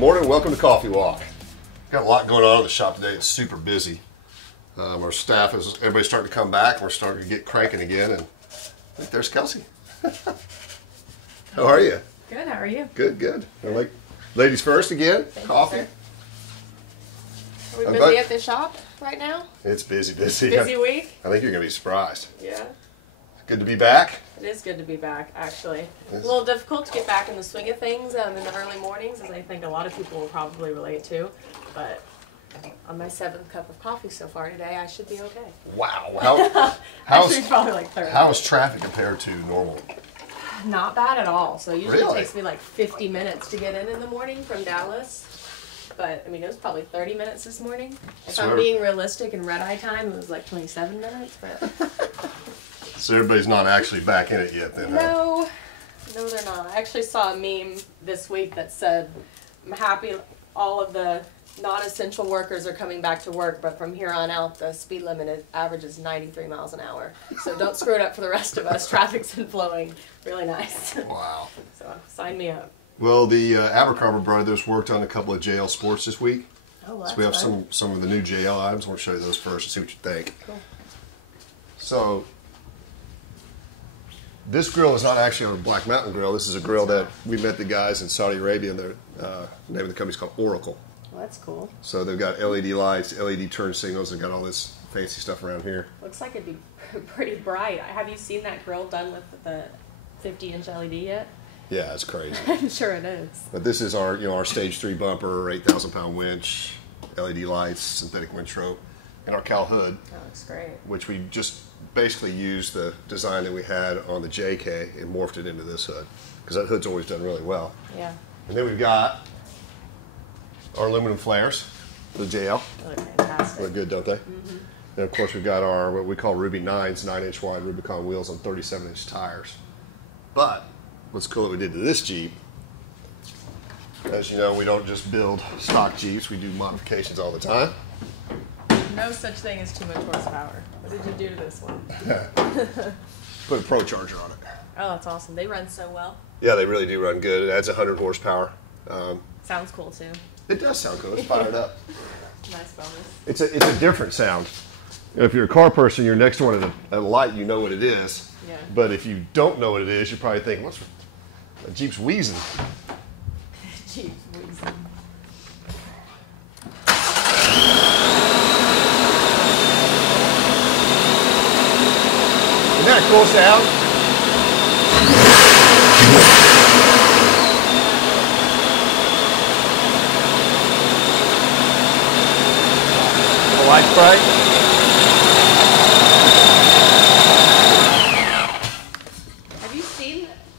Morning, welcome to Coffee Walk. Got a lot going on in the shop today. It's super busy. Our staff is, everybody's starting to come back. We're starting to get cranking again. And I think there's Kelsey. How are you? Good, how are you? Good, good. Like, ladies first again. Thank coffee. You, are we busy at the shop right now? It's busy, busy. Busy week? I think you're going to be surprised. Yeah. Good to be back. It is good to be back, actually. A little difficult to get back in the swing of things in the early mornings, as I think a lot of people will probably relate to. But on my 7th cup of coffee so far today, I should be okay. Wow. Actually, probably like 30. How is traffic compared to normal? Not bad at all. So usually Really? It takes me like 50 minutes to get in the morning from Dallas. But, I mean, it was probably 30 minutes this morning. If I'm being realistic, in red-eye time, it was like 27 minutes. But So everybody's not actually back in it yet then, huh? No, they're not. I actually saw a meme this week that said, I'm happy all of the non-essential workers are coming back to work, but from here on out, the speed limit averages 93 miles an hour. So don't screw it up for the rest of us. Traffic's been flowing really nice. Wow. So sign me up. Well, the Abercrombie brothers worked on a couple of JL sports this week. Oh, well, so we have fun. some of the new JL items. I want to show you those first and see what you think. Cool. So this grill is not actually on a Black Mountain grill. This is a grill that we met the guys in Saudi Arabia, and the name of the company is called Oracle. Well, that's cool. So they've got LED lights, LED turn signals. They've got all this fancy stuff around here. Looks like it'd be pretty bright. Have you seen that grill done with the 50-inch LED yet? Yeah, it's crazy. I'm sure it is. But this is our, our stage 3 bumper, 8,000-pound winch, LED lights, synthetic winch rope, and our cowl hood. That looks great. Which we just basically used the design that we had on the JK and morphed it into this hood, because that hood's always done really well. Yeah. And then we've got our aluminum flares, the JL. They look fantastic. Look good, don't they? Mm-hmm. And of course we've got our, what we call Ruby 9s, 9-inch wide Rubicon wheels on 37-inch tires. But what's cool that we did to this Jeep, as you know, we don't just build stock Jeeps, we do modifications all the time. No such thing as too much horsepower. What did you do to this one? Put a Pro Charger on it. Oh, that's awesome. They run so well. Yeah, they really do run good. It adds 100 horsepower. Sounds cool, too. It does sound cool. Let's fire it up. Nice bonus. It's a different sound. If you're a car person, you're next to one at a light, you know what it is. Yeah. But if you don't know what it is, you're probably thinking, what's a Jeep's wheezing? Jeep's wheezing. Isn't that a cool sound? The light's bright.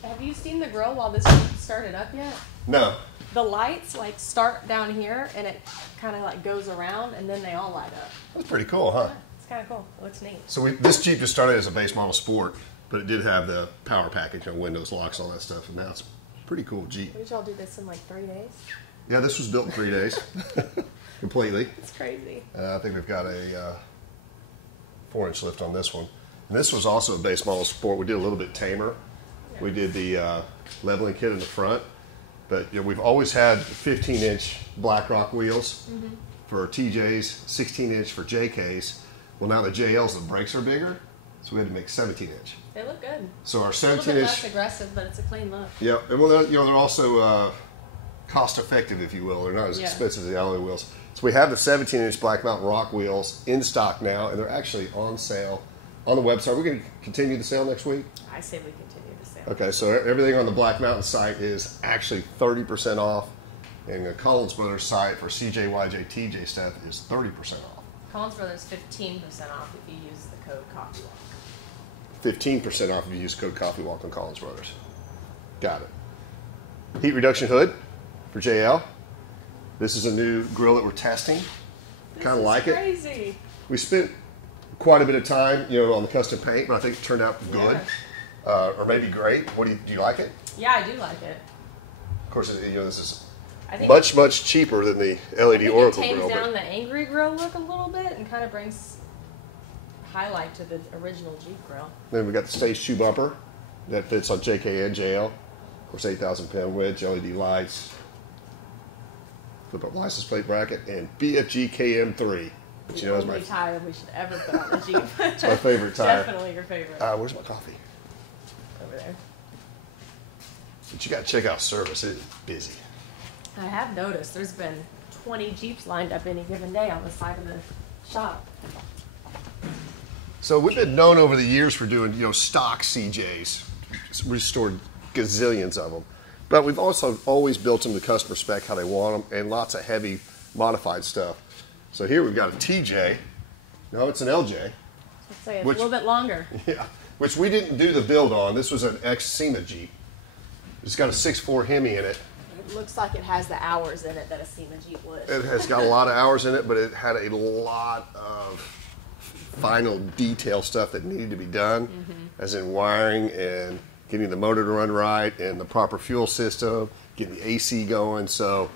Have you seen the grill while this Jeep started up yet? No. The lights like start down here and it kind of like goes around and then they all light up. That's pretty cool, huh? Yeah, it's kind of cool. It looks neat. So this Jeep just started as a base model sport, but it did have the power package, windows, locks, all that stuff, and now it's a pretty cool Jeep. Did y'all do this in like 3 days? Yeah, this was built in 3 days, completely. It's crazy. I think we've got a 4-inch lift on this one. And this was also a base model sport. We did a little bit tamer. Yeah. We did the leveling kit in the front, but we've always had 15-inch BlackRock wheels for TJs, 16-inch for JKs. Well, now the JLs, the brakes are bigger, so we had to make 17-inch. They look good. So our 17-inch. A little bit less aggressive, but it's a clean look. Yeah, and well, they're also cost-effective, if you will. They're not as expensive as the alloy wheels. So we have the 17-inch Black Mountain Rock wheels in stock now, and they're actually on sale on the website. We're going to continue the sale next week. I say we continue the sale. Okay, so everything on the Black Mountain site is actually 30% off, and the Collins Brothers site for CJ, YJ, TJ stuff is 30% off. Collins Brothers 15% off if you use the code COFFEEWALK. 15% off if you use code COFFEEWALK on Collins Brothers. Got it. Heat reduction hood for JL. This is a new grill that we're testing. Kind of like it. Crazy. We spent quite a bit of time, on the custom paint, but I think it turned out good, or maybe great. Do you like it? Yeah, I do like it. Of course, this is I think much cheaper than the LED Oracle grill. It tames down the angry grill look a little bit and kind of brings highlight to the original Jeep grill. Then we got the stage 2 bumper that fits on JK and JL. Of course, 8,000 pound wedge, LED lights. flip up license plate bracket, and BFGKM3. Which, you know, is only tire we should ever put on the Jeep. It's my favorite tire. Definitely your favorite. Where's my coffee? Over there. But you got to check out service. It is busy. I have noticed there's been 20 Jeeps lined up any given day on the side of the shop. So we've been known over the years for doing, you know, stock CJs. Restored gazillions of them. But we've also always built them to customer spec how they want them, and lots of heavy modified stuff. So here we've got a TJ. No, it's an LJ. Let's say it's a little bit longer. Yeah, which we didn't do the build on. This was an ex-SEMA Jeep. It's got a 6.4 Hemi in it. It looks like it has the hours in it that a SEMA Jeep would. It has got a lot of hours in it, but it had a lot of final detail stuff that needed to be done, as in wiring and getting the motor to run right and the proper fuel system, getting the AC going. So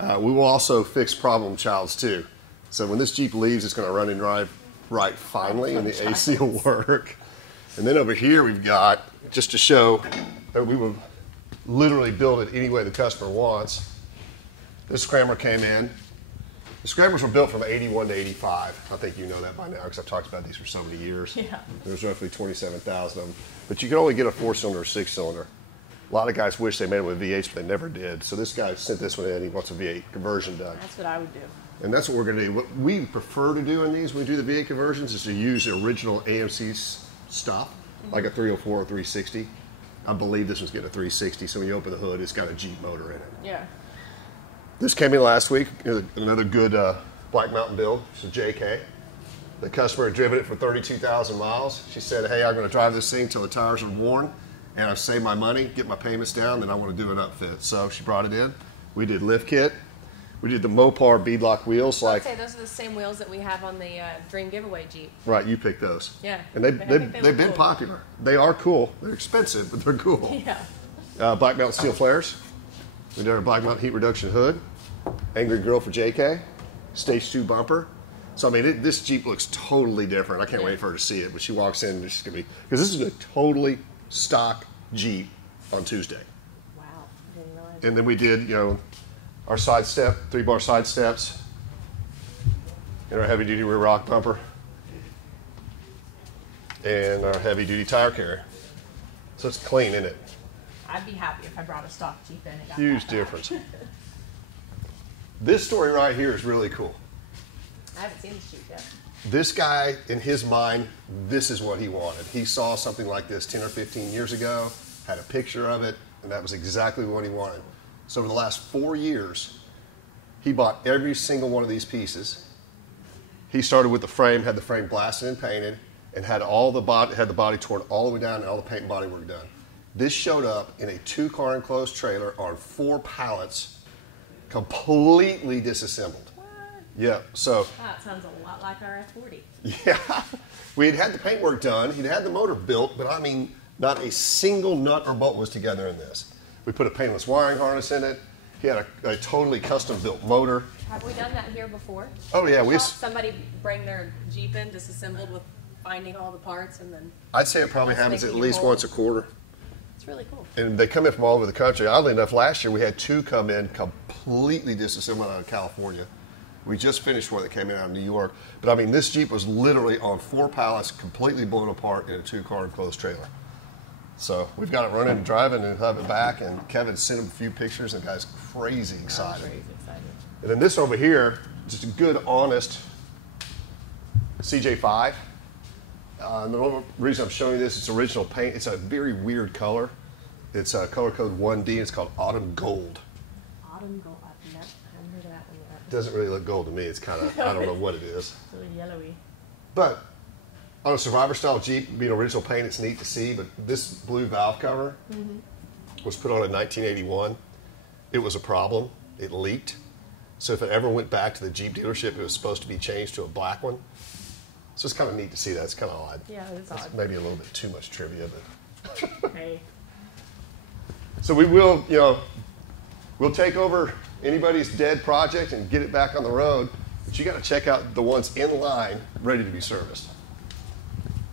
we will also fix problem childs too. So when this Jeep leaves, it's going to run and drive right finally, and the AC will work. And then over here we've got, just to show that we will literally build it any way the customer wants. This scrambler came in. The scramblers were built from 81 to 85. I think you know that by now because I've talked about these for so many years. Yeah. There's roughly 27,000 of them. But you can only get a 4-cylinder or 6-cylinder. A lot of guys wish they made it with V8s, but they never did. So this guy sent this one in. He wants a V8 conversion done. That's what I would do. And that's what we're going to do. What we prefer to do in these when we do the V8 conversions is to use the original AMC stop, like a 304 or 360. I believe this one's getting a 360, so when you open the hood, it's got a Jeep motor in it. Yeah. This came in last week, another good Black Mountain build. It's a JK. The customer had driven it for 32,000 miles. She said, hey, I'm going to drive this thing till the tires are worn, and I've saved my money, get my payments down, then I want to do an upfit. So she brought it in. We did lift kit. We did the Mopar beadlock wheels. I'd say those are the same wheels that we have on the Dream Giveaway Jeep. Right, you picked those. Yeah. And they've been popular. They are cool. They're expensive, but they're cool. Yeah. Black Mountain steel flares. We did our Black Mountain heat reduction hood. Angry Grill for JK. Stage 2 bumper. So, I mean, this Jeep looks totally different. I can't wait for her to see it. But she walks in, and she's going to be, because this is a totally stock Jeep on Tuesday. Wow. I didn't realize. And then we did, you know, our side step, 3-bar side steps, and our heavy duty rear rock bumper, and our heavy duty tire carrier. So it's clean, isn't it? I'd be happy if I brought a stock Jeep in and got Huge difference. This story right here is really cool. I haven't seen this Jeep yet. This guy, in his mind, this is what he wanted. He saw something like this 10 or 15 years ago, had a picture of it, and that was exactly what he wanted. So over the last 4 years, he bought every single one of these pieces. He started with the frame, had the frame blasted and painted, and had the body torn all the way down and all the paint and body work done. This showed up in a 2-car enclosed trailer on 4 pallets, completely disassembled. What? Yeah, so. That sounds a lot like our F40. Yeah, we had the paint work done. He'd had the motor built, but I mean, not a single nut or bolt was together in this. We put a paintless wiring harness in it. He had a totally custom built motor. Have we done that here before? Oh yeah, we. Somebody bring their Jeep in disassembled with finding all the parts and then. I'd say it probably happens at least once a quarter. It's really cool. And they come in from all over the country. Oddly enough, last year we had 2 come in completely disassembled out of California. We just finished one that came in out of New York. But I mean, this Jeep was literally on 4 pallets, completely blown apart in a 2-car enclosed trailer. So we've got it running and driving and have it back. And Kevin sent him a few pictures, and the guy's crazy excited. I'm crazy excited. And then this over here, just a good, honest CJ5. The reason I'm showing you this, it's original paint. It's a very weird color. It's color code 1D. It's called Autumn Gold. Autumn Gold. I haven't heard of that one yet. It doesn't really look gold to me. It's kind of, I don't know what it is. It's a little yellowy. But on a Survivor style Jeep, being original paint, it's neat to see. But this blue valve cover was put on in 1981. It was a problem. It leaked. So if it ever went back to the Jeep dealership, it was supposed to be changed to a black one. So it's kind of neat to see that. It's kind of odd. Yeah, it's That's odd. maybe a little bit too much trivia, but. Hey. So we will, you know, we'll take over anybody's dead project and get it back on the road. But you got to check out the ones in line, ready to be serviced.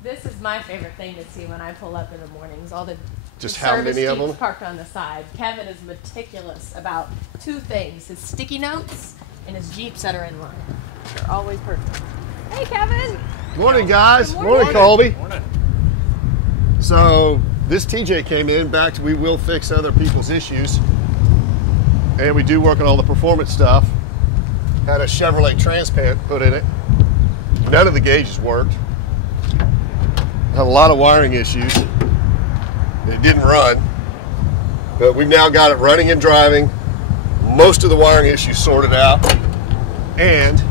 This is my favorite thing to see when I pull up in the mornings. All the just how many of them. Parked on the side. Kevin is meticulous about two things: his sticky notes and his Jeeps that are in line. They're always perfect. Hey, Kevin. Morning, guys. Good morning. Morning, Colby. Morning. So this TJ came in back to we will fix other people's issues, and we do work on all the performance stuff. Had a Chevrolet Transpan put in it. None of the gauges worked. Had a lot of wiring issues. It didn't run, but we've now got it running and driving. Most of the wiring issues sorted out, and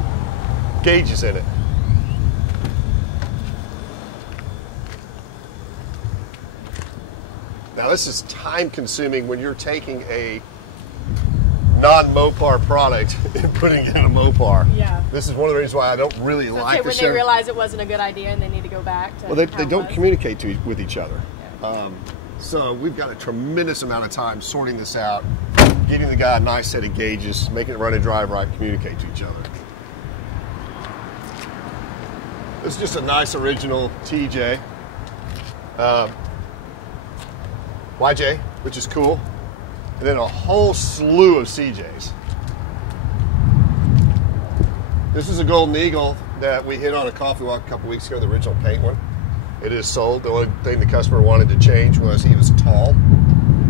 gauges in it. Now this is time consuming when you're taking a non-Mopar product and putting it in a Mopar. Yeah. This is one of the reasons why I don't really like the when they realize it wasn't a good idea and they need to go back to well, they don't communicate with each other. Yeah. So we've got a tremendous amount of time sorting this out, getting the guy a nice set of gauges, making it run and drive right, communicate to each other. This is just a nice original TJ. YJ, which is cool. And then a whole slew of CJs. This is a Golden Eagle that we hit on a coffee walk a couple weeks ago, the original paint one. It is sold. The only thing the customer wanted to change was he was tall,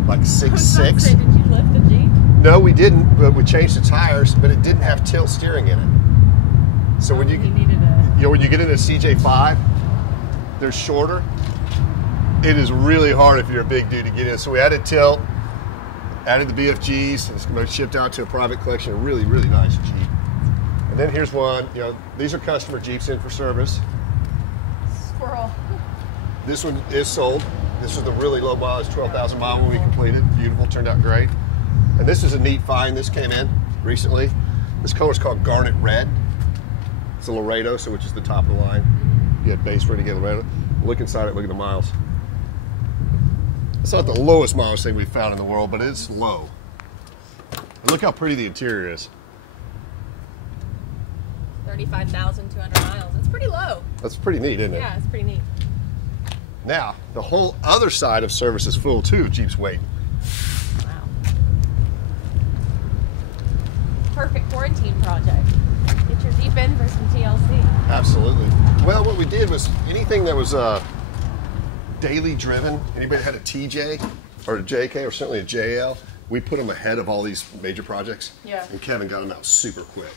like 6'6". Did you lift the Jeep? No, we didn't, but we changed the tires, but it didn't have tilt steering in it. So when you when you get into a CJ5, they're shorter. It is really hard if you're a big dude to get in. So we added tilt, added the BFGs. It's going to be shipped out to a private collection. A really, really nice Jeep. And then here's one. These are customer Jeeps in for service. Squirrel. This one is sold. This is the really low mileage, 12,000 mile one we completed. Beautiful, turned out great. And this is a neat find. This came in recently. This color is called Garnet Red. It's a Laredo, so which is the top of the line. You get base ready to get Laredo. Look inside it, look at the miles. It's not the lowest mileage thing we've found in the world, but it's low. And look how pretty the interior is. 35,200 miles. That's pretty low. That's pretty neat, isn't it? Yeah, it's pretty neat. Now, the whole other side of service is full too. Jeep's waiting. Wow. Perfect quarantine project. Get your Jeep in for some TLC. Absolutely. Well, what we did was anything that was daily driven, anybody that had a TJ or a JK or certainly a JL, we put them ahead of all these major projects. Yeah. And Kevin got them out super quick.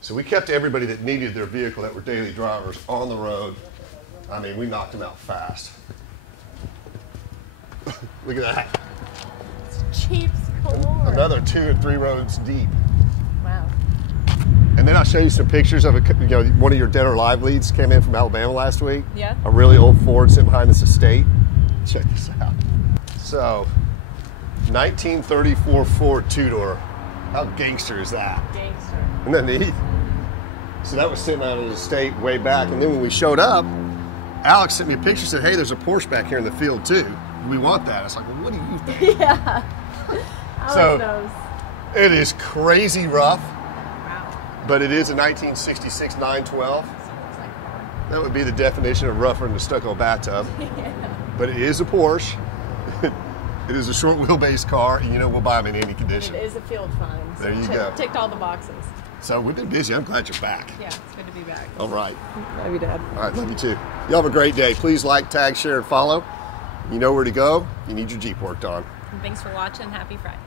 So we kept everybody that needed their vehicle that were daily drivers on the road. I mean, we knocked them out fast. Look at that. It's Jeep's galore. Another 2 or 3 roads deep. Wow. And then I'll show you some pictures of one of your dead or alive leads came in from Alabama last week. Yeah. A really old Ford sitting behind this estate. Check this out. So, 1934 Ford 2-door. How gangster is that? Gangster. Isn't that neat? So that was sitting out on the estate way back. And then when we showed up, Alex sent me a picture and said, hey, there's a Porsche back here in the field too. We want that. I was like, well, what do you think? Yeah. Alex knows. It is crazy rough. Wow. But it is a 1966 912. That would be the definition of rougher than a stucco bathtub. Yeah. But it is a Porsche. It is a short wheelbase car, and we'll buy them in any condition. It is a field find. So There you go. Ticked all the boxes. So we've been busy. I'm glad you're back. Yeah, it's good to be back. All right. Love you, Dad. All right, love you too. Y'all have a great day. Please like, tag, share, and follow. You know where to go. You need your Jeep worked on. And thanks for watching. Happy Friday.